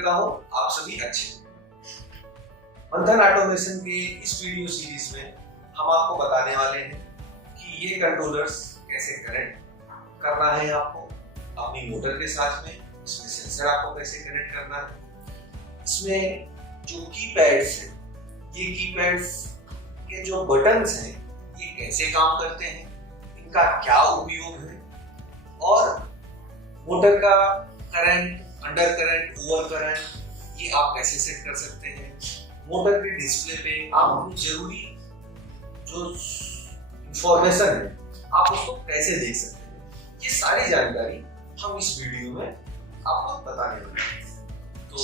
करता हूँ आप सभी अच्छे हों। मंथन ऑटोमेशन के इस वीडियो सीरीज में हम आपको बताने वाले हैं कि ये कंट्रोलर्स कैसे कनेक्ट करना है आपको अपनी मोटर के साथ में, इसमें सेंसर आपको कैसे कनेक्ट करना है, इसमें जो कीपैड्स हैं, ये कीपैड्स के जो बटन्स हैं ये कैसे काम करते हैं, इनका क्या उपयोग है, और मोटर का current, under current, over current ये आप कैसे सेट कर सकते हैं। मोटर के डिस्प्ले पे आप अपनी जरूरी जो इंफॉर्मेशन है आप उसको कैसे देख सकते हैं, ये सारी जानकारी हम इस वीडियो में आपको बताने वाले हैं। तो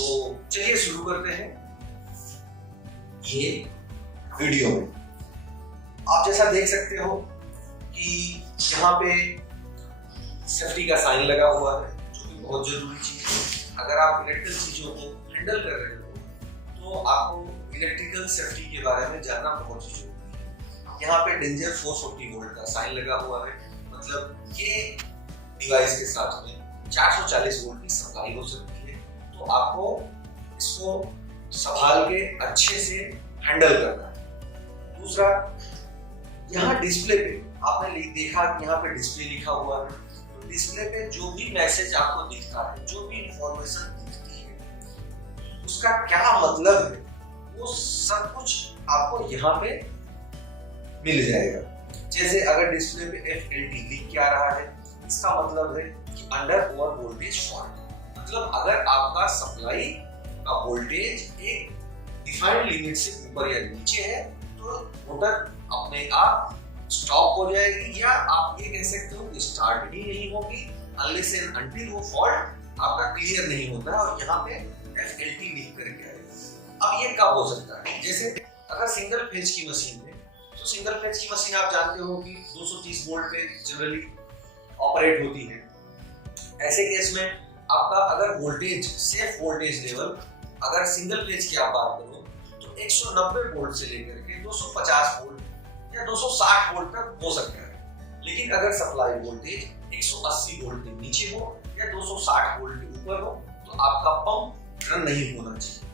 चलिए शुरू करते हैं ये वीडियो में। आप जैसा देख सकते हो कि यहाँ पे सेफ्टी का साइन लगा हुआ है, जो कि बहुत जरूरी चीज है। अगर आप इलेक्ट्रिकल चीजों को हैंडल कर रहे हो तो आपको इलेक्ट्रिकल सेफ्टी के बारे में जानना बहुत ही जरूरी है। यहाँ पे डेंजर 440 वोल्ट का साइन लगा हुआ है, मतलब ये डिवाइस के साथ में 440 वोल्ट की सप्लाई हो सकती है। तो आपको इसको संभाल के अच्छे से हैंडल करना है। दूसरा, यहाँ डिस्प्ले पे आपने देखा कि यहाँ पे डिस्प्ले लिखा हुआ है, तो डिस्प्ले पे जो भी मैसेज आपको दिखता है, जो भी इंफॉर्मेशन दिखती है, उसका क्या मतलब है, वो सब कुछ आपको यहाँ पे मिल जाएगा। जैसे अगर डिस्प्ले पे FLT लिख के आ रहा है, इसका मतलब है कि अंडर ओवर वोल्टेज फॉल्ट, मतलब अगर आपका सप्लाई का वोल्टेज एक डिफाइंड लिमिट से ऊपर या नीचे है तो मोटर अपने आप स्टॉप हो जाएगी, या आप ये कह सकते हो कि स्टार्ट ही नहीं होगी अनलेस एंड अनटिल वो फॉल्ट आपका क्लियर नहीं होता है और यहाँ पे FLT लिख करके आएगा। अब ये कब हो सकता है, जैसे अगर सिंगल फेज की मशीन है तो सिंगल फेज की मशीन आप जानते हो कि 230 वोल्ट पे जनरली ऑपरेट होती है। ऐसे केस में आपका अगर वोल्टेज, सेफ वोल्टेज लेवल अगर सिंगल फेज की आप बात करो तो 190 वोल्ट से लेकर के 250 वोल्ट या 260 वोल्ट तक हो सकता है। लेकिन अगर सप्लाई वोल्टेज 180 वोल्ट के नीचे हो या 260 वोल्ट के ऊपर हो तो आपका पंप रन नहीं होना चाहिए।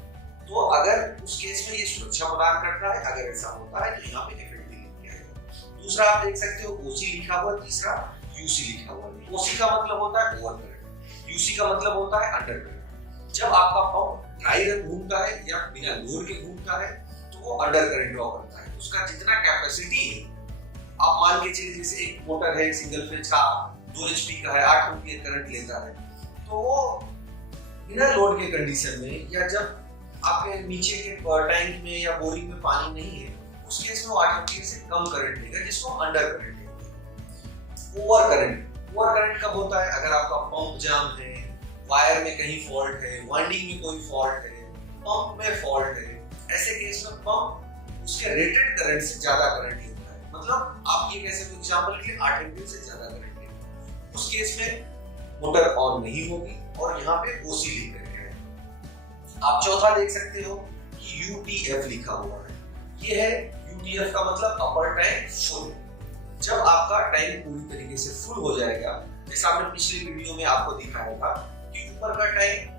तो अगर उस केस में ये सुरक्षा प्रदान करता है, अगर ऐसा होता है तो यहाँ पे FLT लिख के आएगा। दूसरा आप देख सकते हो OC लिखा हुआ, तीसरा UC लिखा हुआ है। OC का मतलब होता है ओवर करंट, UC का मतलब होता है अंडर करंट। जब आपका पंप ड्राई रन घूमता है या बिना लोड के घूमता है तो वो अंडर करंट ड्रॉ करता है। उसका जितना कैपेसिटी है, आप मान के चलिए जैसे एक मोटर है सिंगल फेज का 2 HP का है, 8 एम्पीयर करंट लेता है, तो वो बिना लोड के कंडीशन में या जब आपके नीचे के टैंक में या बोरिंग में पानी नहीं है, उस केस में वो 8 एम्पीयर से कम करंट लेगा, जिसको अंडर करंट कहते हैं। ओवर करंट कब होता है, अगर आपका पंप जाम है, वायर में कहीं फॉल्ट है, वाइंडिंग में कोई फॉल्ट है, पंप में फॉल्ट है, ऐसे केस में पंप उसके रेटेड करंट से ज्यादा करंट लेता है, मतलब आप ये कह सकते हो एग्जांपल के लिए 8 एम्पीयर से ज्यादा करंट लेता है। उस केस में मोटर ऑन नहीं होगी और यहाँ पे OC लिख करके है। आप चौथा देख सकते हो कि UTF लिखा हुआ है। ये है UTF का मतलब अपर टैंक फुल। जब आपका टैंक पूरी तरीके से फुल हो जाएगा, जैसे आपने पिछले वीडियो में आपको दिखाया था कि ऊपर का टैंक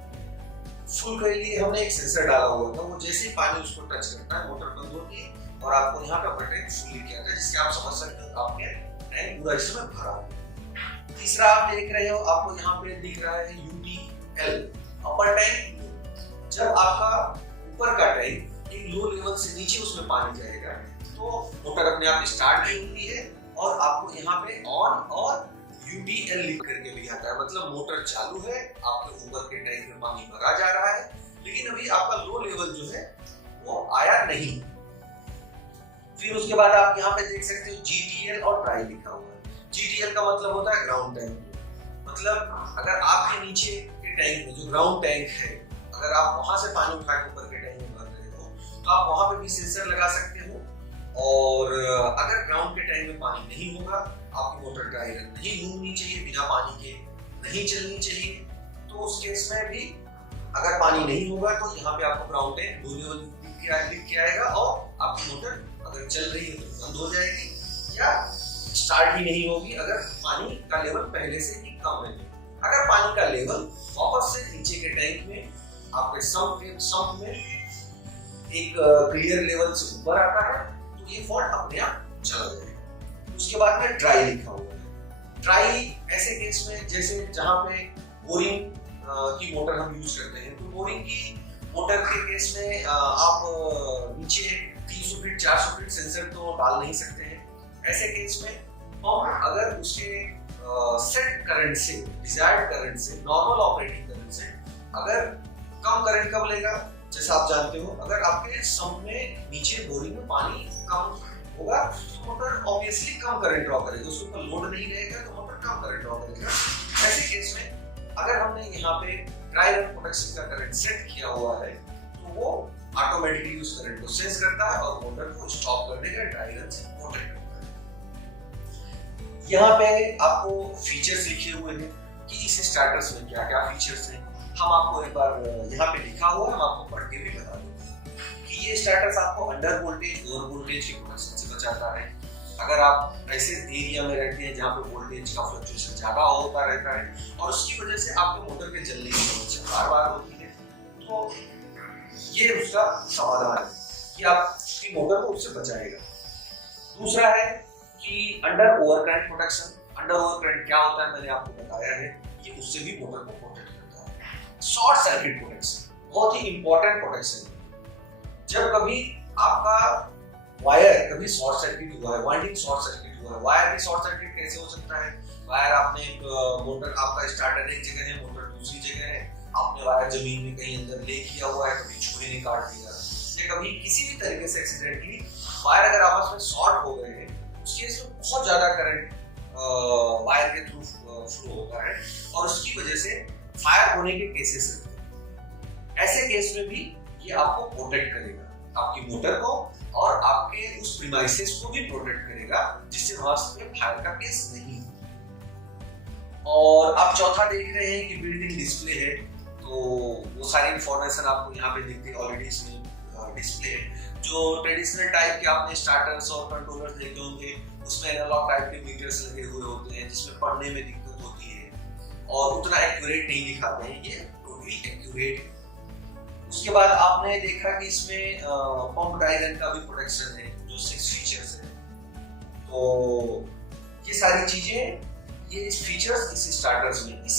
फुल के लिए हमने एक सेंसर डाला हुआ था, वो जैसे ही पानी उसको टच करता है मोटर बंद होती है और आपको यहाँ पे अपर टैंक फुल लिख के आता है, जिससे आप समझ सकते हो आपके टैंक पूरा इसमें भरा है। तीसरा आप देख रहे हो, आपको यहाँ पे दिख रहा है UTL अपर टैंक। जब आपका ऊपर का टैंक एक लो लेवल से नीचे उसमें पानी जाएगा तो मोटर अपने आप स्टार्ट नहीं होती है और आपको यहाँ पे ऑन और UTL लिख करके भी आता है, मतलब मोटर चालू है, आपके ऊपर के टैंक में पानी भरा जा रहा है, लेकिन अभी आपका लो लेवल जो है वो आया नहीं। फिर उसके बाद आप यहाँ पे देख सकते हो GTL और ट्राई लिखा हुआ है। GTL का मतलब होता है ग्राउंड टैंक, मतलब अगर आपके नीचे के टैंक में जो ग्राउंड टैंक है, अगर आप वहां से पानी उठा के ऊपर के टैंक में भर रहे हो तो आप वहां पे भी सेंसर लगा सकते हो। और अगर ग्राउंड के टैंक में पानी नहीं होगा, आपकी मोटर ड्राई रन नहीं घूमनी चाहिए, बिना पानी के नहीं चलनी चाहिए, तो उस केस में भी अगर पानी नहीं होगा तो यहाँ पे आपको ग्राउंड टैंक लो लेवल लिख के आएगा और आपकी मोटर अगर चल रही है तो बंद हो जाएगी या स्टार्ट ही नहीं होगी अगर पानी का लेवल पहले से ही कम है। अगर पानी का लेवल वापस से नीचे के टैंक में आपके सम में एक क्लियर लेवल से ऊपर आता है तो ये फॉल्ट अपने आप चला जाएगा। उसके बाद में ड्राई लिखा हुआ है। ड्राई ऐसे केस में जैसे जहां पे बोरिंग की मोटर हम यूज करते हैं, तो बोरिंग की मोटर के केस में आप नीचे 300 फीट 400 फीट सेंसर तो डाल नहीं सकते हैं। ऐसे केस में पंप अगर उसके सेट करंट से, डिजायर्ड करंट से, नॉर्मल ऑपरेटिंग करंट से अगर कम करंट कब लेगा, जैसा आप जानते हो अगर आपके सम में नीचे बोरिंग में पानी कम होगा तो मोटर ऑब्वियसली कम करंट ड्रॉ करेगा, उसके ऊपर लोड नहीं रहेगा तो मोटर कम करंट ड्रॉ करेगा। ऐसे केस में अगर हमने यहाँ पे ड्राई रन प्रोटेक्शन का करंट सेट किया हुआ है तो वो ऑटोमेटिकली उस करंट को सेंस करता है और मोटर को स्टॉप कर देगा, ड्राई रन से प्रोटेक्ट करता है। यहाँ पे आपको फीचर्स लिखे हुए हैं कि इस स्टार्टर्स में क्या क्या फीचर्स हैं। हम आपको एक बार यहाँ पे लिखा हुआ है, हम आपको पढ़ के भी बता देंगे कि ये स्टार्टर्स आपको अंडर वोल्टेज ओवर वोल्टेज की प्रोटेक्शन से बचाता है। अगर आप ऐसे एरिया में रहते हैं जहाँ पे वोल्टेज का फ्लक्चुएशन ज्यादा होता रहता है और उसकी वजह से आपके मोटर के जलने की समस्या बार-बार होती है, तो ये उसका समाधान है कि आपकी मोटर को उससे बचाएगा। दूसरा है कि under overcurrent protection. Under overcurrent क्या होता है मैंने आपको बताया है, ये उससे भी मोटर को प्रोटेक्ट करता है। शॉर्ट सर्किट प्रोटेक्शन बहुत ही इंपॉर्टेंट प्रोटेक्शन है। जब कभी आपका वायर कभी शॉर्ट सर्किट हुआ है, वाइंडिंग शॉर्ट सर्किट हुआ है, वायर भी शॉर्ट सर्किट कैसे हो सकता है? वायर आपने मोटर, आपका स्टार्टर एक जगह है, मोटर दूसरी जगह है, आपने वायर जमीन में कहीं अंदर ले किया हुआ है, कभी छुए ने काट दिया, या कभी किसी भी तरीके से एक्सीडेंटली वायर अगर आपस में शॉर्ट हो गए हैं, उस केस में बहुत ज्यादा करंट वायर के थ्रू फ्लो होता है और उसकी वजह से फायर होने के केसेस रहते हैं। ऐसे केस में भी ये आपको प्रोटेक्ट करेगा, आपकी मोटर को और आपके उस प्रीमाइसेस को भी प्रोटेक्ट करेगा, जिससे वहां से फायर का केस नहीं। और आप चौथा देख रहे हैं कि बिल्ट इन डिस्प्ले है, तो वो सारी इंफॉर्मेशन आपको यहाँ पे दिखती है ऑलरेडी इसमें डिस्प्ले है। जो ट्रेडिशनल टाइप के आपने स्टार्टर्स और कंट्रोलर्स देखे होंगे, उसमें एनालॉग टाइप के मीटर्स लगे हुए होते हैं जिसमें पढ़ने में दिक्कत होती है और उतना एक्यूरेट नहीं दिखाते हैं, ये टोटली एक्यूरेट है। उसके बाद आपने देखा कि इसमें पंप ड्राई रन का भी प्रोटेक्शन है, जो 6 फीचर्स है। तो ये सारी चीजें, ये फीचर्स इस स्टार्टर्स में, इस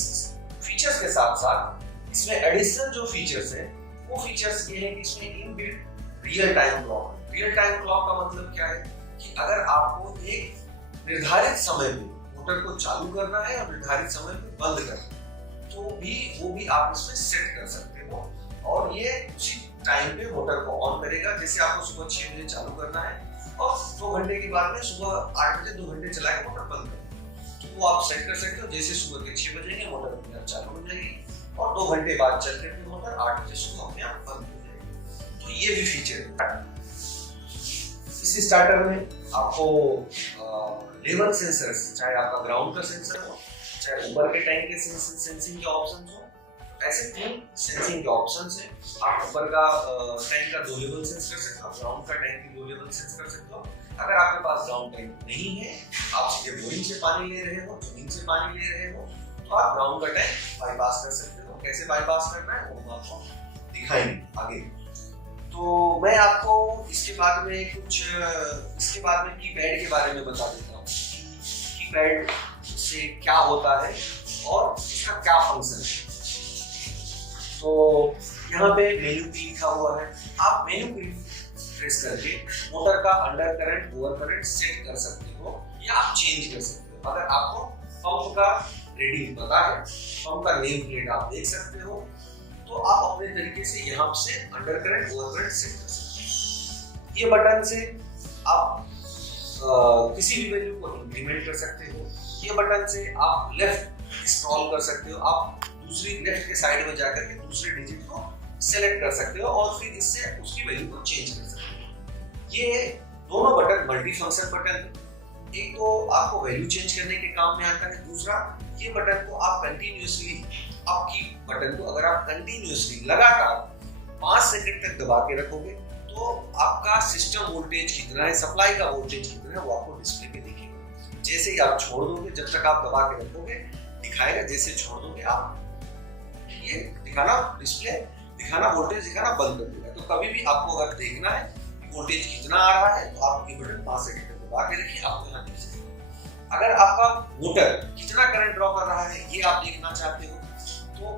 फीचर्स के साथ साथ इसमें एडिशनल जो फीचर्स है वो फीचर्स ये है कि इसमें inbuilt real time clock. Real time clock का मतलब क्या है कि अगर आपको एक निर्धारित समय में मोटर को चालू करना है और निर्धारित समय में बंद करना है, तो भी वो भी आप इसमें सेट कर सकते हो और ये उसी टाइम पे मोटर को ऑन करेगा। जैसे आपको सुबह 6 बजे चालू करना है और 2 घंटे के बाद में सुबह 8 बजे 2 घंटे चलाएगा मोटर बंद करेगा, तो वो आप सेट कर सकते हो। जैसे सुबह के 6 बजे मोटर अपने आप चालू हो जाएगी और 2 घंटे बाद चल के मोटर 8 बजे सुबह अपने आप बंद हो जाएगी। तो ये भी फीचर है। इस स्टार्टर में आपको लेवल सेंसर्स, चाहे आपका ग्राउंड का सेंसर हो, चाहे ऊपर के टैंक के सेंसिंग के ऑप्शन हो, ऐसे 3 सेंसिंग के ऑप्शंस हैं। आप ऊपर का टैंक का 2 लेवल सेंस कर सकते हो, ग्राउंड का टैंक की 2 लेवल सेंस कर सकते हो। अगर आपके पास ग्राउंड टैंक नहीं है, आप सीधे बोरिंग से पानी ले रहे हो, जमीन से पानी ले रहे हो, तो आप ग्राउंड का टैंक बाईपास कर सकते हो। कैसे बाईपास करना है वो हम आपको दिखाएंगे आगे। तो मैं आपको इसके बाद में कीपैड के बारे में बता देता हूँ कि कीपैड से क्या होता है और इसका क्या फंक्शन है। तो यहाँ पे मेन्यू की लिखा हुआ है, आप मेन्यू की प्रेस करके मोटर का under current over current set कर सकते हो या आप चेंज कर सकते हो। अगर आपको पंप का रीडिंग पता है, पंप का नेम प्लेट आप देख सकते हो, तो आप अपने तरीके से यहाँ से under current over current set कर सकते हो। ये बटन से आप किसी भी वैल्यू को इंक्रीमेंट कर सकते हो। ये बटन से आप लेफ्ट स्क्रॉल कर सकते हो, आप दूसरी लेफ्ट के साइड में जाकर के दूसरे डिजिट को सेलेक्ट कर सकते हो और फिर इससे उसकी वैल्यू को चेंज कर सकते हो। ये दोनों बटन मल्टी फंक्शन बटन है। एक तो आपको वैल्यू चेंज करने के काम में आता है, दूसरा ये बटन को आप कंटिन्यूअसली, आपकी बटन को अगर आप कंटिन्यूअसली लगातार 5 सेकंड तक दबा के रखोगे तो आपका सिस्टम वोल्टेज कितना है, सप्लाई का वोल्टेज कितना है, वो आपको डिस्प्ले पे दिखेगा। जैसे ही आप छोड़ दोगे, जब तक आप दबा के रखोगे दिखाएगा, जैसे छोड़ दोगे आप ये दिखाना डिस्प्ले दिखाना, वोल्टेज दिखाना बंद कर देगा। तो कभी भी आपको अगर देखना है कि वोल्टेज कितना आ रहा है तो आप ये बटन 5 सेकंड तक दबा के रखिए, आपको यहाँ दिख जाएगा। अगर आपका मोटर कितना करंट ड्रॉ कर रहा है ये आप देखना चाहते हो तो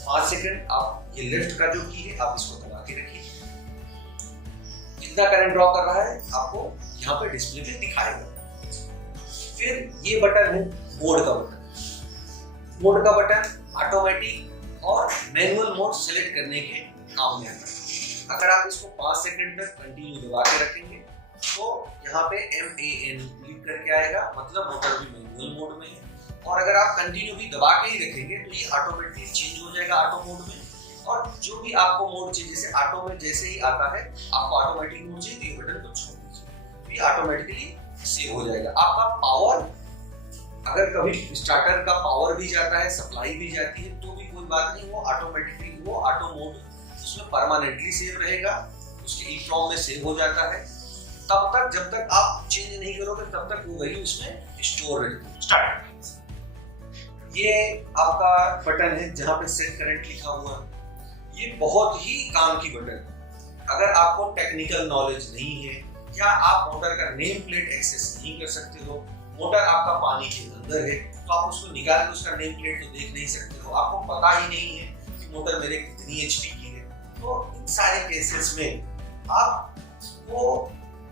5 सेकंड आप ये लेफ्ट का जो की है आप इसको दबा के रखिए। कितना करंट ड्रॉ कर रहा है आपको यहाँ पे डिस्प्ले में दिखाएगा। फिर ये बटन है मोड का बटन। मोड का बटन ऑटोमेटिक और मैनुअल मोड सेलेक्ट करने के काम में आता है। अगर आप इसको 5 सेकंड तक कंटिन्यू दबा के रखेंगे तो यहाँ पे MAN लिख करके आएगा, मतलब मोटर भी मैनुअल मोड में है। और अगर आप कंटिन्यू भी दबा के ही रखेंगे तो ये ऑटोमेटिकली चेंज हो जाएगा ऑटो मोड में। और जो भी आपको मोड चाहिए, जैसे ऑटो में जैसे ही आता है आपको ऑटोमेटिक मोड चाहिए तो ये बटन को छोड़ दीजिए, तो ये ऑटोमेटिकली सेव हो जाएगा। आपका पावर, अगर कभी स्टार्टर का पावर भी जाता है, सप्लाई भी जाती है तो भी कोई बात नहीं, वो ऑटोमेटिकली वो ऑटो मोड उसमें परमानेंटली सेव रहेगा, उसके EEPROM में सेव हो जाता है। तब तक जब तक आप चेंज नहीं करोगे तब तक वो वैल्यू उसमें स्टोर रहेगी। स्टार्ट, ये आपका बटन है जहां पे सेट करंट लिखा हुआ है। ये बहुत ही काम की बटन है। अगर आपको टेक्निकल नॉलेज नहीं है या आप मोटर का नेम प्लेट एक्सेस नहीं कर सकते हो, मोटर आपका पानी के अंदर है तो आप उसको निकाल के उसका नेम प्लेट तो देख नहीं सकते हो, आपको पता ही नहीं है कि मोटर मेरे कितनी HP की है, तो इन सारे केसेस में आप वो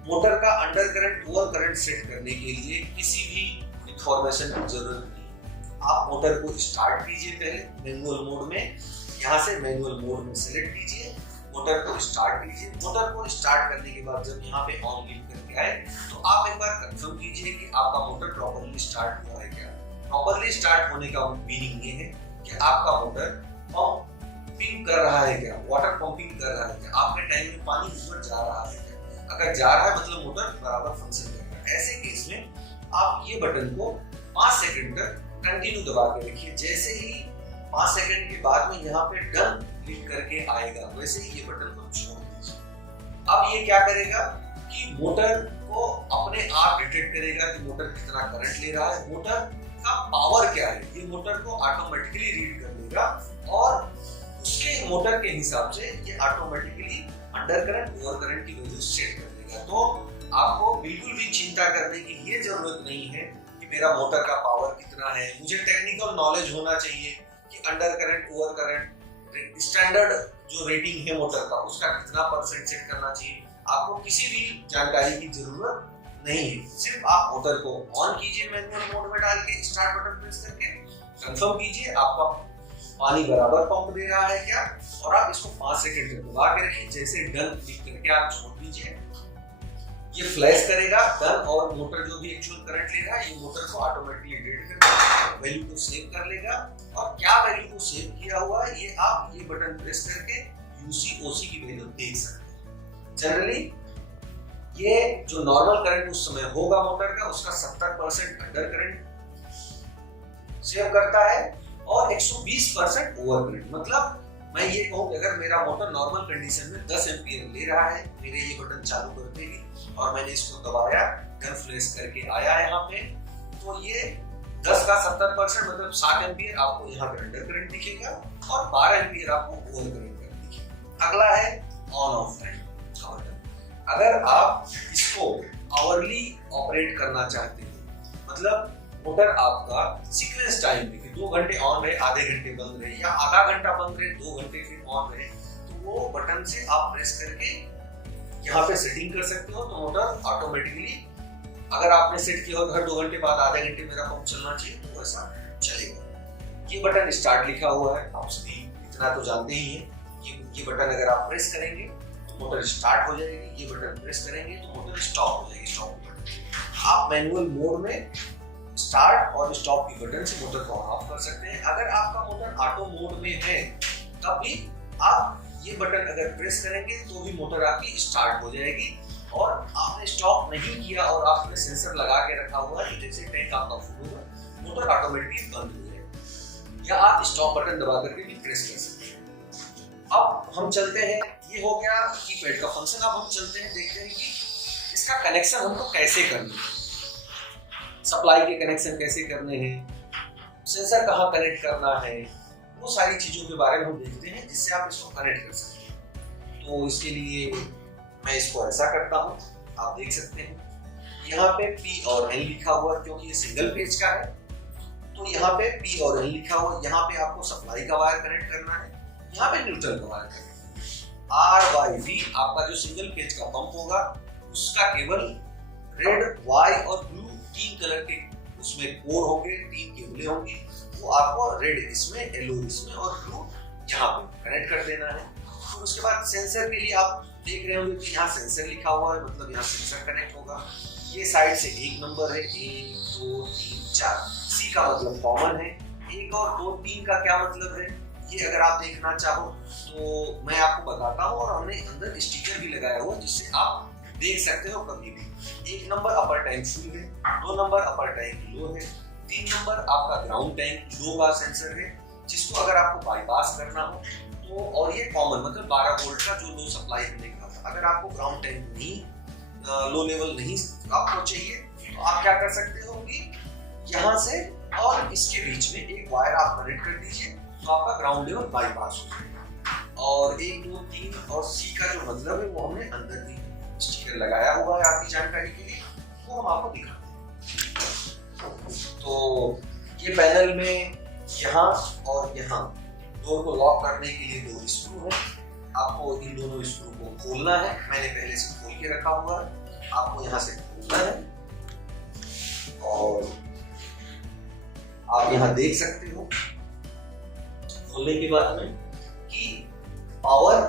मोटर का under current over current set करने के लिए किसी भी इंफॉर्मेशन की जरूरत नहीं। आप मोटर को स्टार्ट कीजिए पहले मैनुअल मोड में, यहाँ से मैनुअल मोड में सेलेक्ट कीजिए, मोटर को स्टार्ट कीजिए। मोटर को स्टार्ट करने के बाद जब यहाँ पे ऑन क्लिक करके आए तो आप एक बार कंफर्म कीजिए कि आपका मोटर प्रॉपर्ली स्टार्ट हुआ है क्या। प्रॉपर्ली स्टार्ट होने का मीनिंग ये है कि आपका मोटर पंपिंग कर रहा है क्या, वाटर पंपिंग कर रहा है क्या, आपके टैंक में पानी ऊपर जा रहा है क्या। अगर जा रहा है मतलब मोटर बराबर फंक्शन कर रहा है। ऐसे केस में आप ये बटन को 5 सेकंड तक कंटिन्यू दबा के रखिए। जैसे ही 5 सेकंड के बाद में यहाँ पे डन क्लिक करके आएगा, वैसे ही ये बटन को छोड़ दीजिए। अब ये क्या करेगा कि मोटर को अपने आप डिटेक्ट करेगा कि मोटर कितना करंट ले रहा है, मोटर का पावर क्या है, ये मोटर को ऑटोमेटिकली रीड कर लेगा और उसके मोटर के हिसाब से ये automatically under current over current की वैल्यू सेट कर देगा। तो आपको बिल्कुल भी चिंता करने की ये जरूरत नहीं है कि मेरा मोटर का पावर कितना है, मुझे टेक्निकल नॉलेज होना चाहिए कि under current over current standard जो रेटिंग है मोटर का उसका कितना परसेंट सेट करना चाहिए। आपको किसी भी जानकारी की जरूरत नहीं है, सिर्फ आप मोटर को ऑन कीजिए मैनुअल मोड में डाल के, स्टार्ट बटन प्रेस करके कंफर्म कीजिए आपका पानी बराबर पंप दे रहा है क्या, और आप इसको 5 सेकंड तक दबा के रखिए। जैसे डन क्लिक करके आप छोड़ दीजिए, ये फ्लैश करेगा डन, और मोटर जो भी एक्चुअल करंट ले रहा है ये मोटर को ऑटोमेटिकली डिटेक्ट करके वैल्यू को सेव कर लेगा। और क्या वैल्यू को सेव किया हुआ है ये आप ये बटन प्रेस करके UC/OC की वैल्यू देख सकते हैं। जनरली ये जो नॉर्मल करंट उस समय होगा मोटर का, उसका 70% अंडर करंट सेव करता है और 120% ओवर करंट। मतलब मैं ये कहूँ कि अगर मेरा मोटर नॉर्मल कंडीशन में 10 एम्पीयर ले रहा है, मेरे ये बटन चालू करते ही और मैंने इसको दबाया, गन फ्लैश करके आया यहाँ पे, तो ये 10 का 70% मतलब 60 एम्पीयर आपको यहाँ पे अंडर करंट दिखेगा और 12 एम्पीयर आपको ओवर करंट दिखेगा। अगला है ऑन ऑफ टाइम का बटन। अगर आप इसको आवरली ऑपरेट करना चाहते हैं, मतलब मोटर आपका सीक्वेंस टाइम में 2 घंटे ऑन रहे, आधे घंटे बंद रहे, या आधा घंटा बंद रहे 2 घंटे फिर ऑन रहे, तो वो बटन से आप प्रेस करके यहाँ पे सेटिंग कर सकते हो। तो मोटर ऑटोमेटिकली, अगर आपने सेट किया हो हर 2 घंटे बाद आधे घंटे मेरा पंप चलना चाहिए तो वैसा चलेगा। ये बटन स्टार्ट लिखा हुआ है, आप सभी इतना तो जानते ही हैं। ये बटन अगर आप प्रेस करेंगे तो मोटर स्टार्ट हो जाएगी, ये बटन प्रेस करेंगे तो मोटर स्टॉप हो जाएगी। स्टॉप बटन आप मैनुअल मोड में स्टार्ट और स्टॉप की बटन से मोटर को ऑफ कर सकते हैं। अगर आपका मोटर ऑटो मोड में है तब भी आप ये बटन अगर प्रेस करेंगे तो भी मोटर आपकी स्टार्ट हो जाएगी। और आपने स्टॉप नहीं किया और आपने सेंसर लगा के रखा हुआ है, जैसे टैंक आपका फुल होगा मोटर ऑटोमेटिकली बंद हो जाएगी। या आप स्टॉप बटन दबा करके भी प्रेस कर सकते हैं। अब हम चलते हैं, ये हो गया कीपैड का फंक्शन। अब हम चलते हैं, देखते हैं कि इसका कनेक्शन हमको कैसे करना है, सप्लाई के कनेक्शन कैसे करने हैं, सेंसर कहाँ कनेक्ट करना है, वो सारी चीजों के बारे में हम देखते हैं जिससे आप इसको कनेक्ट कर सकते हैं। तो इसके लिए मैं इसको ऐसा करता हूँ, आप देख सकते हैं यहाँ पे P और N लिखा हुआ है क्योंकि ये सिंगल पेज का है। तो यहाँ पे P और N लिखा हुआ है, यहाँ पे आपको सप्लाई का वायर कनेक्ट करना है, यहाँ पे न्यूट्रल का वायर कनेक्ट करना है। R Y V आपका जो सिंगल पेज का पंप होगा उसका केवल रेड, वाई और ब्लू 3 कलर के उसमें कोर होंगे, 3 केबलें होंगी, वो आपको रेड इसमें, येलो इसमें और ब्लू यहाँ पे कनेक्ट कर देना है। तो उसके बाद सेंसर के लिए आप देख रहे होंगे कि यहाँ सेंसर लिखा हुआ है, मतलब यहाँ सेंसर कनेक्ट होगा। ये साइड से 1 नंबर है, 1 2 3 4, C का मतलब कॉमन है। 1 और 2 3 का क्या मतलब है ये अगर आप देखना चाहो तो मैं आपको बताता हूँ, और हमने अंदर स्टिकर भी लगाया हुआ जिससे आप देख सकते हो कभी भी। 1 नंबर अपर टैंक फुल है, 2 नंबर अपर टैंक लो है, 3 नंबर आपका ग्राउंड टैंक लो का सेंसर है जिसको अगर आपको बाईपास करना हो तो, और ये कॉमन मतलब 12 वोल्ट का जो लो सप्लाई हमने कहा था। अगर आपको ग्राउंड टैंक नहीं लो लेवल नहीं आपको चाहिए तो आप क्या कर सकते हो कि यहाँ से और इसके बीच में एक वायर आप कनेक्ट कर दीजिए तो आपका ग्राउंड लेवल बाईपास हो जाएगा। और 1 2 3 और C का जो मतलब है वो हमने अंदर भी स्टिकर लगाया हुआ है आपकी जानकारी के लिए, वो हम आपको दिखाते हैं। तो ये पैनल में यहाँ और यहाँ डोर को लॉक करने के लिए 2 स्क्रू है, आपको इन दोनों स्क्रू को खोलना है। मैंने पहले से खोल के रखा हुआ है, आपको यहाँ से खोलना है और आप यहाँ देख सकते हो खोलने के बाद में कि पावर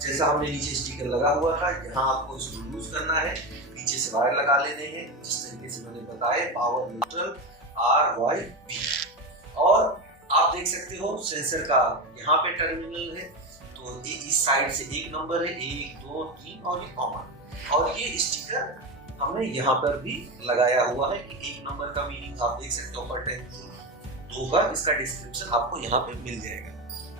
जैसा हमने नीचे स्टिकर लगा हुआ था, यहाँ आपको इसको यूज करना है, नीचे से वायर लगा लेने हैं जिस तरीके से मैंने बताया, पावर न्यूट्रल RYB। और आप देख सकते हो सेंसर का यहाँ पे टर्मिनल है, तो ये इस साइड से 1 नंबर है, 1 2 3 और ये कॉमन, और ये स्टिकर हमने यहाँ पर भी लगाया हुआ है कि 1 नंबर का मीनिंग आप देख सकते हो अपर टैंक 2 का, इसका डिस्क्रिप्शन आपको यहाँ पे मिल जाएगा।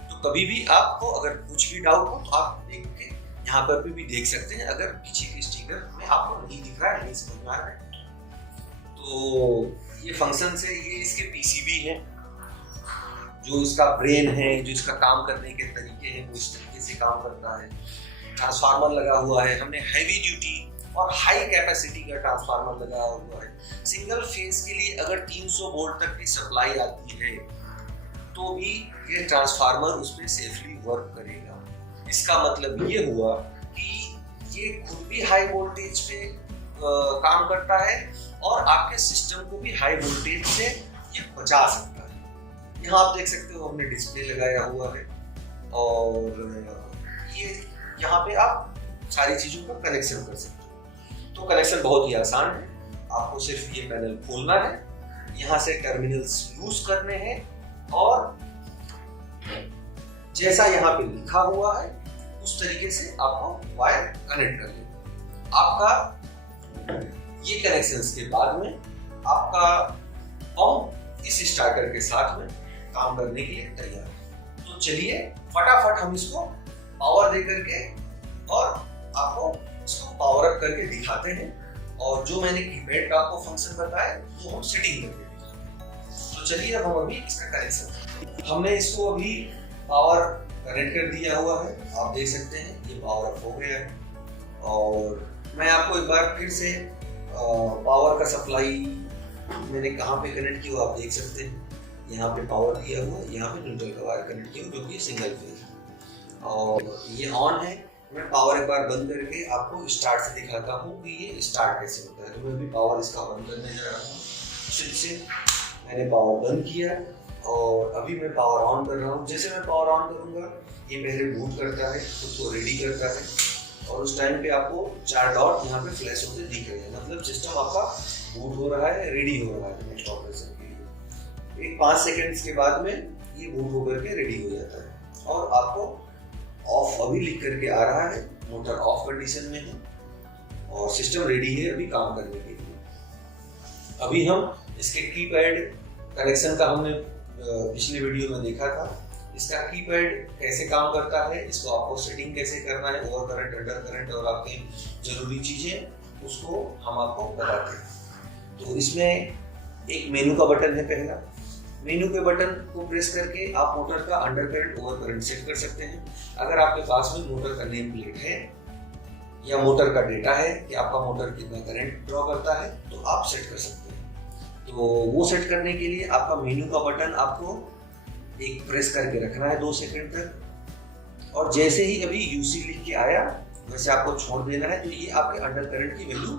तो कभी भी आपको अगर कुछ भी डाउट हो तो आप देख के यहाँ पर भी देख सकते हैं, अगर पीछे के स्टिकर में आपको नहीं दिख रहा है, नहीं समझ में आ रहा है। तो ये फंक्शन से ये इसके PCB है, जो इसका ब्रेन है, जो इसका काम करने के तरीके हैं वो इस तरीके से काम करता है। ट्रांसफार्मर लगा हुआ है, हमने हैवी ड्यूटी और हाई कैपेसिटी का ट्रांसफार्मर लगा हुआ है। सिंगल फेज के लिए अगर 300 वोल्ट तक की सप्लाई आती है तो भी ये ट्रांसफार्मर उसमें सेफली वर्क करेगा। इसका मतलब ये हुआ कि ये खुद भी हाई वोल्टेज पे काम करता है और आपके सिस्टम को भी हाई वोल्टेज से ये बचा सकता है। यहाँ आप देख सकते हो हमने डिस्प्ले लगाया हुआ है और ये यहाँ पे आप सारी चीजों का कनेक्शन कर सकते हो। तो कनेक्शन बहुत ही आसान है, आपको सिर्फ ये पैनल खोलना है, यहाँ से टर्मिनल्स यूज करने हैं और जैसा यहाँ पे लिखा हुआ है उस तरीके से आपको वायर कनेक्ट कर लेना। आपका ये कनेक्शंस के बाद में आपका पंप इस स्टार्टर के साथ में काम करने के लिए तैयार है। तो चलिए फटाफट हम इसको पावर दे करके और आपको इसको पावर अप करके दिखाते हैं, और जो मैंने कीपैड का आपको फंक्शन बताया वो हम सेटिंग करके दिखाते हैं। तो चलिए अब हम अभी इसका कनेक्शन, हमने इसको अभी पावर कनेक्ट कर दिया हुआ है, आप देख सकते हैं ये पावर अप हो गया है। और मैं आपको एक बार फिर से पावर का सप्लाई मैंने कहाँ पे कनेक्ट किया आप देख सकते हैं, यहाँ पे पावर दिया हुआ है, यहाँ पे न्यूट्रल का वायर कनेक्ट किया जो कि सिंगल फेज है और ये ऑन है। मैं पावर एक बार बंद करके आपको स्टार्ट से दिखाता हूँ कि ये स्टार्ट कैसे होता है। तो मैं अभी पावर इसका बंद करने जा रहा हूँ, फिर से मैंने पावर बंद किया और अभी मैं पावर ऑन कर रहा हूँ। जैसे मैं पावर ऑन करूँगा ये पहले बूट करता है, खुद को रेडी करता है और उस टाइम पे आपको 4 डॉट यहाँ पे फ्लैश होते दिख रहे हैं, मतलब सिस्टम आपका बूट हो रहा है, रेडी हो रहा है नेक्स्ट ऑपरेशन के लिए। एक 5 सेकंड्स के बाद में ये बूट होकर के रेडी हो जाता है और आपको ऑफ अभी लिख करके आ रहा है, मोटर ऑफ कंडीशन में है और सिस्टम रेडी है अभी काम करने के लिए। अभी हम इसके कीपैड कनेक्शन का हमने पिछले वीडियो में देखा था, इसका कीपैड कैसे काम करता है, इसको आपको सेटिंग कैसे करना है, ओवर करंट, अंडर करंट और आपके जरूरी चीजें उसको हम आपको बताते हैं। तो इसमें एक मेनू का बटन है, पहला मेन्यू के बटन को प्रेस करके आप मोटर का under current over current set कर सकते हैं। अगर आपके पास में मोटर का नेम प्लेट है या मोटर का डेटा है कि आपका मोटर कितना करंट ड्रॉ करता है तो आप सेट कर सकते हैं। तो वो सेट करने के लिए आपका मेन्यू का बटन आपको एक प्रेस करके रखना है 2 सेकंड तक, और जैसे ही अभी यूसी लिख के आया वैसे आपको छोड़ देना है। तो ये आपके अंडर करंट की वैल्यू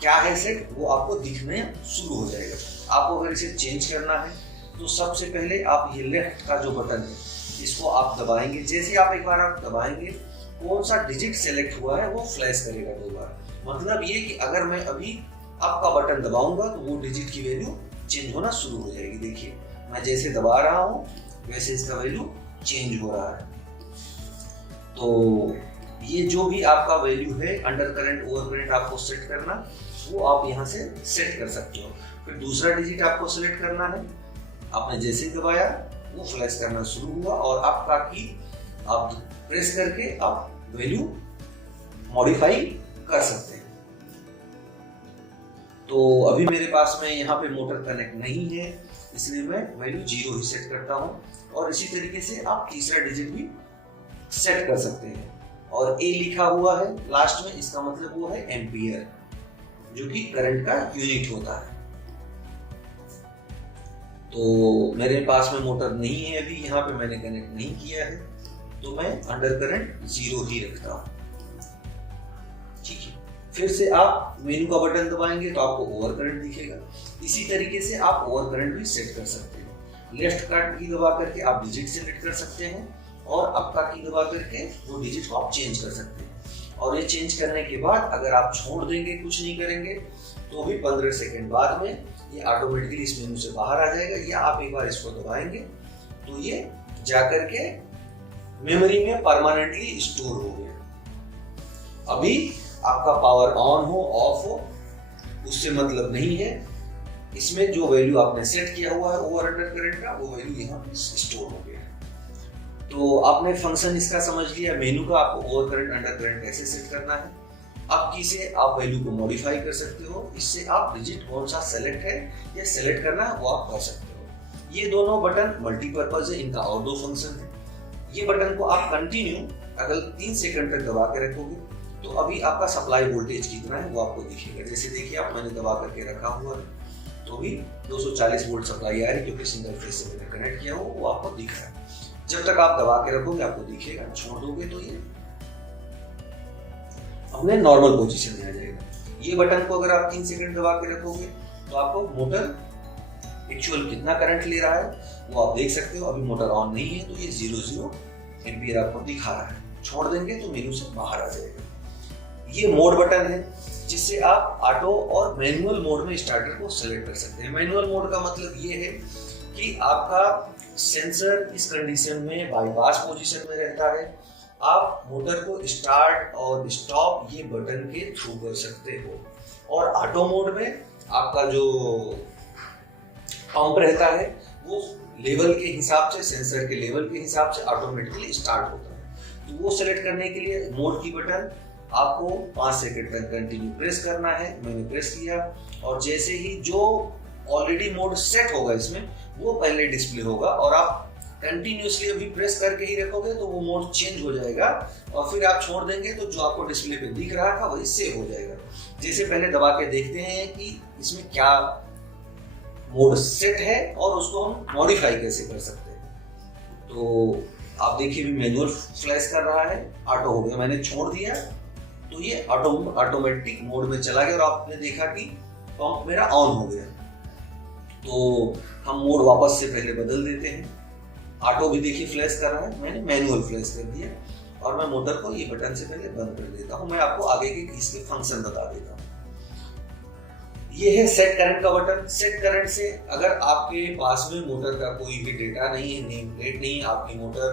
क्या है सेट वो आपको दिखने शुरू हो जाएगा। आपको अगर इसे चेंज करना है तो सबसे पहले आप ये लेफ्ट का जो बटन है इसको आप दबाएंगे। जैसे आप एक बार आप दबाएंगे कौन सा डिजिट सेलेक्ट हुआ है वो फ्लैश करेगा 2 बार। मतलब ये कि अगर मैं अभी अप का बटन दबाऊंगा तो वो डिजिट की वैल्यू चेंज होना शुरू हो जाएगी। देखिए मैं जैसे दबा रहा हूँ वैसे इसका वैल्यू चेंज हो रहा है। तो ये जो भी आपका वैल्यू है अंडर करंट ओवर करंट आपको सेट करना वो आप यहाँ से सेट कर सकते हो। फिर दूसरा डिजिट आपको सेलेक्ट करना है, आपने जैसे ही दबाया वो फ्लैश करना शुरू हुआ और आपका की आप प्रेस करके आप वैल्यू मॉडिफाई कर सकते हैं। तो अभी मेरे पास में यहाँ पे मोटर कनेक्ट नहीं है इसलिए मैं वैल्यू 0 ही सेट करता हूँ। और इसी तरीके से आप तीसरा डिजिट भी सेट कर सकते हैं। और ए लिखा हुआ है लास्ट में, इसका मतलब वो है एम्पियर जो कि करंट का यूनिट होता है। तो मेरे पास में मोटर नहीं है अभी, यहाँ पे मैंने कनेक्ट नहीं किया है तो मैं अंडर करंट 0 ही रखता हूँ। ठीक है, फिर से आप मेन्यू का बटन दबाएंगे तो आपको ओवर करंट दिखेगा। इसी तरीके से आप ओवर करंट भी सेट कर सकते हैं। लेफ्ट का की दबा करके आप डिजिट सेलेक्ट कर सकते हैं और अप का की दबा करके वो डिजिट को आप चेंज कर सकते हैं। और ये चेंज करने के बाद अगर आप छोड़ देंगे कुछ नहीं करेंगे तो भी 15 सेकंड बाद में ये ऑटोमेटिकली इस मेनू से बाहर आ जाएगा। या आप एक बार इसको दबाएंगे तो ये जाकर के मेमोरी में परमानेंटली स्टोर हो गया। अभी आपका पावर ऑन हो ऑफ हो उससे मतलब नहीं है, इसमें जो वैल्यू आपने सेट किया हुआ है ओवर अंडर करंट का वो वैल्यू यहाँ पे स्टोर हो गया। तो आपने फंक्शन इसका समझ लिया, मेनू का आपको ओवर करंट अंडर करंट कैसे सेट करना है। अब की से आप वैल्यू को मॉडिफाई कर सकते हो, इससे आप डिजिट कौन सा सेलेक्ट है या सेलेक्ट करना है वो आप कर सकते हो। ये दोनों बटन मल्टीपर्पज है, इनका और 2 फंक्शन है। ये बटन को आप कंटिन्यू अगर 3 सेकंड तक दबा के रखोगे तो अभी आपका सप्लाई वोल्टेज कितना है वो आपको दिखेगा। जैसे देखिए आप मैंने दबा करके रखा हुआ है तो भी 240 वोल्ट सप्लाई आ रही है क्योंकि सिंगल फेज से मैंने कनेक्ट किया हुआ वो आपको दिख रहा है। जब तक आप दबा के रखोगे आपको दिखेगा, छोड़ दोगे तो ये अपने नॉर्मल पोजीशन में आ जाएगा। ये बटन को अगर आप 3 सेकंड दबा के रखोगे तो आपको मोटर एक्चुअल कितना करंट ले रहा है वो आप देख सकते हो। अभी मोटर ऑन नहीं है तो ये 0 एम्पियर आपको दिखा रहा है। छोड़ देंगे तो मेनू से बाहर आ जाएगा। ये मोड बटन है जिससे आप ऑटो और मैनुअल मोड में स्टार्टर को सेलेक्ट कर सकते हैं। मैनुअल मोड का मतलब ये है कि आपका सेंसर इस कंडीशन में बाईपास पोजीशन में रहता है। आप मोटर को स्टार्ट और स्टॉप ये बटन के थ्रू कर सकते हो। और ऑटो मोड में आपका जो पंप रहता है वो लेवल के हिसाब से, सेंसर के लेवल के हिसाब से ऑटोमेटिकली स्टार्ट होता है। तो वो सेलेक्ट करने के लिए मोड की बटन आपको 5 सेकंड तक कंटिन्यू प्रेस करना है। मैंने प्रेस किया और जैसे ही जो ऑलरेडी मोड सेट होगा इसमें वो पहले डिस्प्ले होगा और आप कंटिन्यूअसली अभी प्रेस करके ही रखोगे तो वो मोड चेंज हो जाएगा और फिर आप छोड़ देंगे तो जो आपको डिस्प्ले पे दिख रहा था वही सेव हो जाएगा। जैसे पहले दबा के देखते हैं कि इसमें क्या मोड सेट है और उसको हम मॉडिफाई कैसे कर सकते हैं। तो आप देखिए भी मैनुअल फ्लैश कर रहा है, ऑटो हो गया, मैंने छोड़ दिया तो ये ऑटोमेटिक मोड में चला गया और आपने देखा कि पंप मेरा ऑन हो गया। तो हम मोड वापस से पहले बदल देते हैं। ऑटो भी देखिए फ्लैश कर रहा है, मैंने मैनुअल फ्लैश कर दिया और मैं मोटर को ये बटन से पहले बंद कर देता हूँ। मैं आपको आगे के इसके फंक्शन बता देता हूँ। ये है सेट करंट का बटन। सेट करंट से अगर आपके पास में मोटर का कोई भी डेटा नहीं है, नेम प्लेट नहीं, आपकी मोटर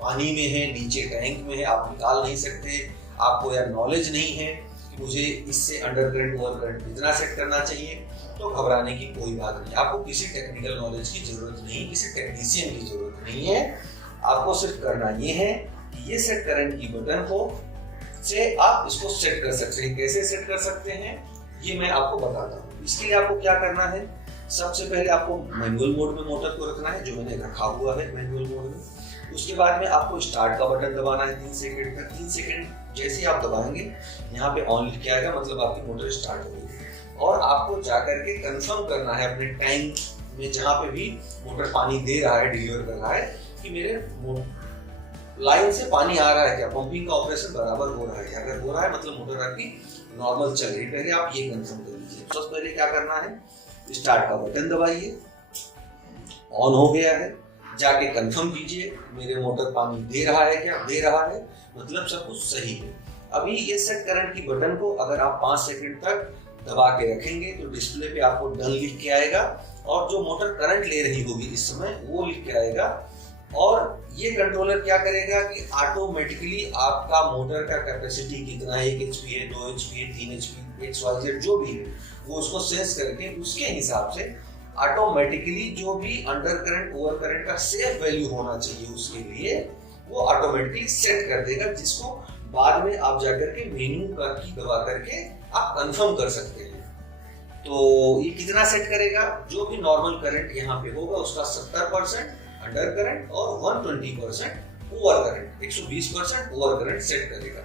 पानी में है, नीचे टैंक में है, आप निकाल नहीं सकते, आपको यार नॉलेज नहीं है कि मुझे इससे अंडर करंट ओवर करंट कितना सेट करना चाहिए, तो घबराने की कोई बात नहीं। आपको किसी टेक्निकल नॉलेज की जरूरत नहीं, किसी टेक्नीशियन की जरूरत नहीं है। आपको सिर्फ करना ये है कि ये सेट करंट की बटन को से आप इसको सेट कर सकते हैं। कैसे सेट कर सकते हैं ये मैं आपको बताता हूँ। इसके लिए आपको क्या करना है, सबसे पहले आपको मैनुअल मोड में मोटर को रखना है, जो मैंने रखा हुआ है मैनुअल मोड में। उसके बाद में आपको स्टार्ट का बटन दबाना है 3 सेकंड तक। 3 सेकंड जैसे ही आप दबाएंगे यहाँ पे ऑन लिख के आएगा, मतलब आपकी मोटर स्टार्ट हो गई। और आपको जाकर के कंफर्म करना है अपने टैंक में जहाँ पे भी मोटर पानी दे रहा है, डिलीवर कर रहा है, कि मेरे लाइन से पानी आ रहा है क्या, पंपिंग का ऑपरेशन बराबर हो रहा है। अगर हो रहा है मतलब मोटर आपकी नॉर्मल चल रही है। पहले आप ये कंफर्म कर लीजिए। सबसे पहले क्या करना है, स्टार्ट का बटन दबाइए, ऑन हो गया है, जाके कंफर्म कीजिए मेरे मोटर पानी दे रहा है क्या, दे रहा है, मतलब सब कुछ सही है। अभी ये सेट करंट की बटन को अगर आप 5 सेकंड तक दबा के रखेंगे तो डिस्प्ले पे आपको डन लिख के आएगा, और जो मोटर करंट ले रही होगी इस समय वो लिख के आएगा। और ये कंट्रोलर क्या करेगा कि ऑटोमेटिकली आपका मोटर का कैपेसिटी कितना है, 1 HP है, 2 HP है, 3 HP, XYZ जो भी है, वो उसको सेंस करके उसके हिसाब से ऑटोमेटिकली जो भी अंडर करंट ओवर करंट का सेफ वैल्यू होना चाहिए उसके लिए वो ऑटोमेटिकली सेट कर देगा, जिसको बाद में आप जाकर के मेन्यू का की दबा करके आप कंफर्म कर सकते हैं। तो ये कितना सेट करेगा, जो भी नॉर्मल करंट यहाँ पे होगा उसका 70% अंडर करंट और 120% over current, 120% over current set करेगा।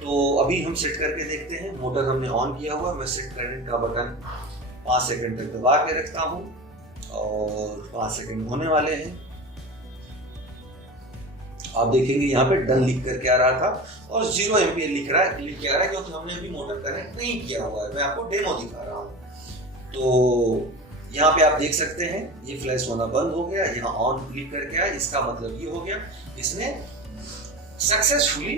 तो अभी हम सेट करके देखते हैं। मोटर हमने ऑन किया हुआ, मैं सेट करंट का बटन 5 सेकंड तक दबा के रखता हूँ और 5 सेकंड होने वाले हैं। आप देखेंगे यहाँ पे डन लिख करके आ रहा था और 0 एम्पियर लिख के आ रहा है, क्योंकि हमने अभी मोटर कनेक्ट नहीं किया हुआ है। मैं आपको डेमो दिखा रहा हूँ। तो यहाँ पे आप देख सकते हैं ये फ्लैश होना बंद हो गया, यहाँ ऑन क्लिक करके आया, इसका मतलब ये हो गया इसने successfully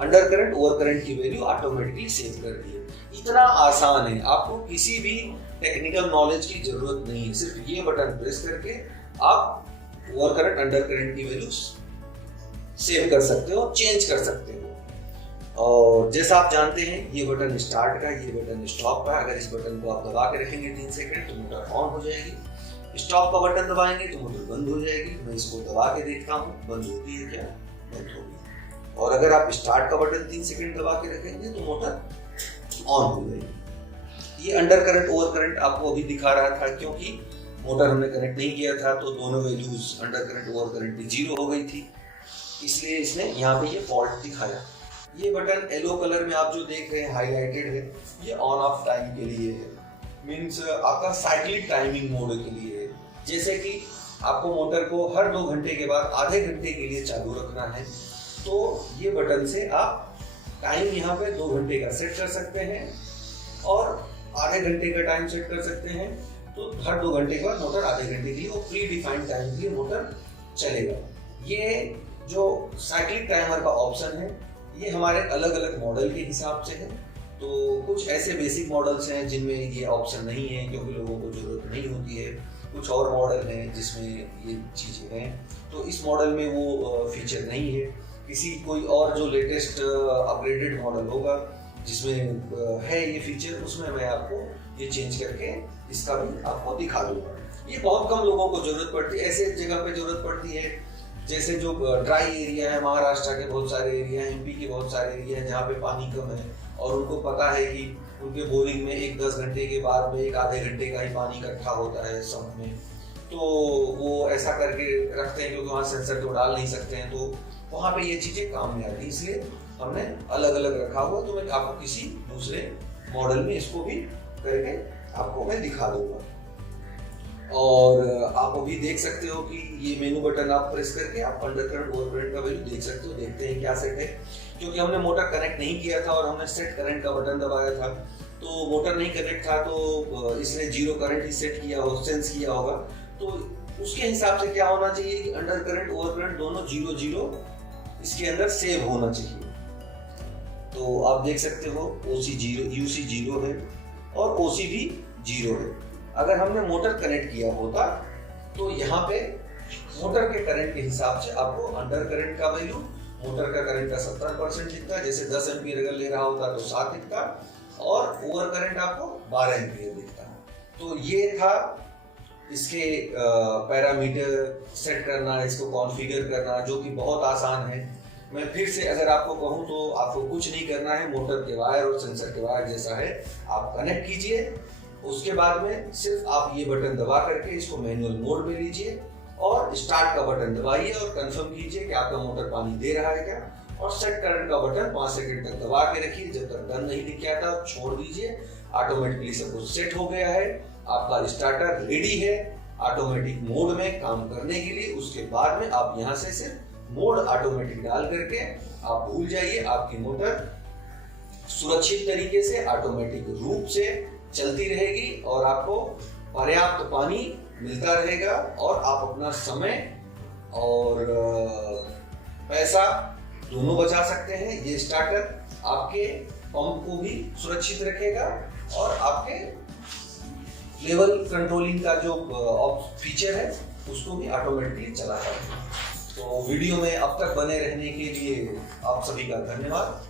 under current over current की वैल्यू ऑटोमेटिकली सेव कर दी है। इतना आसान है, आपको किसी भी टेक्निकल नॉलेज की जरूरत नहीं है। सिर्फ ये बटन प्रेस करके आप ओवर करंट अंडर करंट की वैल्यू सेव कर सकते हो, चेंज कर सकते हो। और जैसा आप जानते हैं ये बटन स्टार्ट का, ये बटन स्टॉप का। अगर इस बटन को आप दबा के रखेंगे 3 सेकंड तो मोटर ऑन हो जाएगी। स्टॉप का बटन दबाएंगे तो मोटर बंद हो जाएगी। मैं इसको दबा के देखता हूँ बंद होती है क्या, बंद होगी। और अगर आप स्टार्ट का बटन 3 सेकंड दबा के रखेंगे तो मोटर ऑन हो जाएगी। ये अंडर करंट ओवर करंट आपको अभी दिखा रहा था, क्योंकि मोटर हमने कनेक्ट नहीं किया था तो दोनों values under current over current की 0 हो गई थी, इसलिए इसने यहाँ पे ये फॉल्ट दिखाया। ये बटन येलो कलर में आप जो देख रहे हैं हाईलाइटेड है, ये ऑन ऑफ टाइम के लिए है, मींस आपका साइक्लिक टाइमिंग मोड के लिए है। जैसे कि आपको मोटर को हर 2 घंटे के बाद आधे घंटे के लिए चालू रखना है, तो ये बटन से आप टाइम यहाँ पे 2 घंटे का सेट कर सकते हैं और आधे घंटे का टाइम सेट कर सकते हैं। तो हर 2 घंटे के बाद मोटर आधे घंटे के लिए वो प्री डिफाइंड टाइम के लिए मोटर चलेगा। ये जो साइक्लिक टाइमर का ऑप्शन है ये हमारे अलग अलग मॉडल के हिसाब से है। तो कुछ ऐसे बेसिक मॉडल्स हैं जिनमें ये ऑप्शन नहीं है क्योंकि लोगों को जरूरत नहीं होती है। कुछ और मॉडल हैं जिसमें ये चीज़ें हैं, तो इस मॉडल में वो फीचर नहीं है। किसी कोई और जो लेटेस्ट अपग्रेडेड मॉडल होगा जिसमें है ये फीचर, उसमें मैं आपको ये चेंज करके इसका भी आपको दिखा दूंगा। ये बहुत कम लोगों को जरूरत पड़ती है, ऐसे जगह पे जरूरत पड़ती है जैसे जो ड्राई एरिया है, महाराष्ट्र के बहुत सारे एरिया हैं, एमपी के बहुत सारे एरिया हैं जहाँ पे पानी कम है और उनको पता है कि उनके बोरिंग में 10 घंटे के बाद में 1 आधे घंटे का ही पानी इकट्ठा होता है सम्प में, तो वो ऐसा करके रखते हैं क्योंकि वहाँ सेंसर तो डाल नहीं सकते हैं, तो वहाँ पे ये चीज़ें काम में आती है, इसलिए हमने अलग अलग रखा हुआ। तो मैं आपको किसी दूसरे मॉडल में इसको भी करके आपको मैं दिखा दूंगा। और आप अभी देख सकते हो कि ये मेनू बटन आप प्रेस करके आप अंडर करंट ओवर करंट का वैल्यू देख सकते हो। देखते हैं क्या सेट है, क्योंकि हमने मोटर कनेक्ट नहीं किया था और हमने सेट करंट का बटन दबाया था, तो मोटर नहीं कनेक्ट था तो इसने 0 करंट ही सेट किया हो, सेंस किया होगा। तो उसके हिसाब से क्या होना चाहिए कि अंडर करंट ओवर करंट दोनों 0 इसके अंदर सेव होना चाहिए। तो आप देख सकते हो OC 0, UC 0 है और OC भी 0 है। अगर हमने मोटर कनेक्ट किया होता तो यहाँ पे मोटर के करंट के हिसाब से आपको अंडर करंट का वैल्यू, मोटर का करंट का 70% दिखता, जैसे 10 एम्पीयर अगर ले रहा होता तो 7 दिखता और ओवर करंट आपको 12 एम्पीयर दिखता। तो ये था इसके पैरामीटर सेट करना, इसको कॉन्फ़िगर करना, जो कि बहुत आसान है। मैं फिर से अगर आपको कहूँ तो आपको कुछ नहीं करना है, मोटर के वायर और सेंसर के वायर जैसा है, आप कनेक्ट कीजिए, उसके बाद में सिर्फ आप ये बटन दबा करके इसको मैनुअल मोड में लीजिए और स्टार्ट का बटन दबाइए और कंफर्म कीजिए कि आपका मोटर पानी दे रहा है क्या, और सेट करंट का बटन 5 सेकंड तक दबा के रखिए। जब तक डन नहीं दिख आता छोड़ दीजिए। ऑटोमेटिकली सब कुछ सेट हो गया है, आपका स्टार्टर रेडी है ऑटोमेटिक मोड में काम करने के लिए। उसके बाद में आप यहाँ से सिर्फ मोड ऑटोमेटिक डाल करके आप भूल जाइए, आपकी मोटर सुरक्षित तरीके से ऑटोमेटिक रूप से चलती रहेगी और आपको पर्याप्त पानी मिलता रहेगा और आप अपना समय और पैसा दोनों बचा सकते हैं। ये स्टार्टर आपके पंप को भी सुरक्षित रखेगा और आपके लेवल कंट्रोलिंग का जो फीचर है उसको भी ऑटोमेटिकली चला जाएगा। तो वीडियो में अब तक बने रहने के लिए आप सभी का धन्यवाद।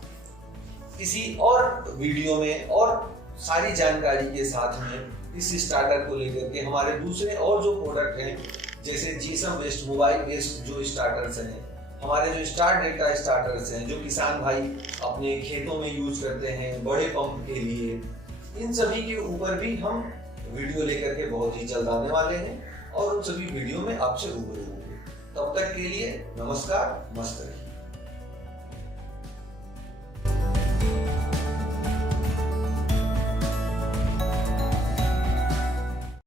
किसी और वीडियो में और सारी जानकारी के साथ में इस स्टार्टर को लेकर के हमारे दूसरे और जो प्रोडक्ट हैं, जैसे जीएसएम बेस्ड मोबाइल बेस्ड जो स्टार्टर्स हैं, हमारे जो स्टार डेल्टा स्टार्टर्स हैं जो किसान भाई अपने खेतों में यूज करते हैं बड़े पंप के लिए, इन सभी के ऊपर भी हम वीडियो लेकर के बहुत ही जल्द आने वाले हैं और उन सभी वीडियो में आपसे रूबरू होंगे। तब तक के लिए नमस्कार, मस्त रहिए।